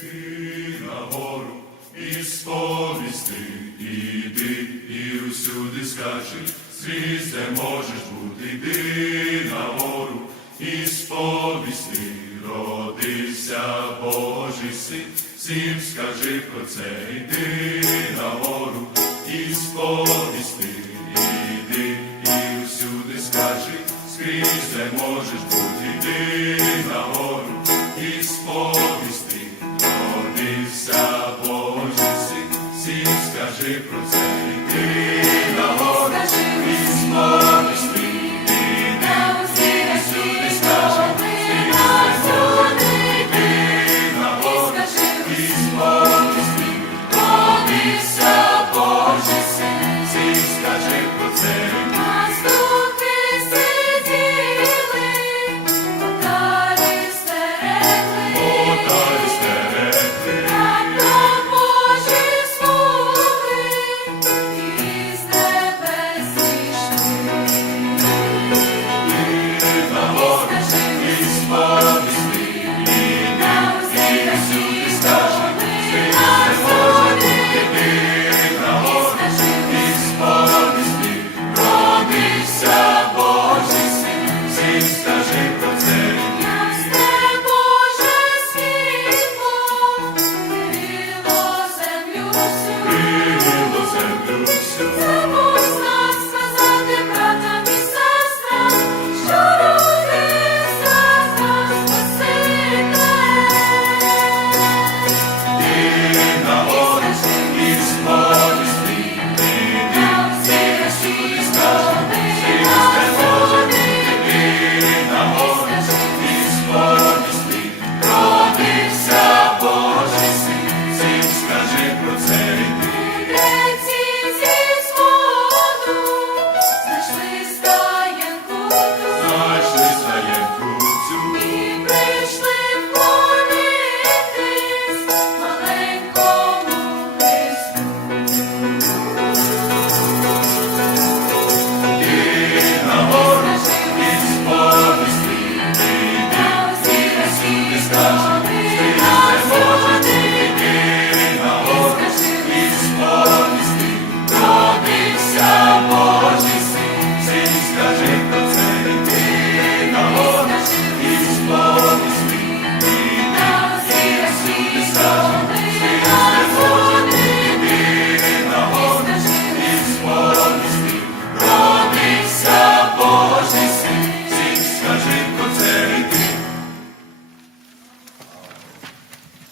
Ти нагору і сповісти, іди і усюди скажи, скрізь де можеш бути, йди нагору і сповісти, родився Божий син, всім скажи про це, йди нагору і сповісти, іди і усюди скажи, скрізь де можеш бути, йди нагору і сповісти, скажи про це,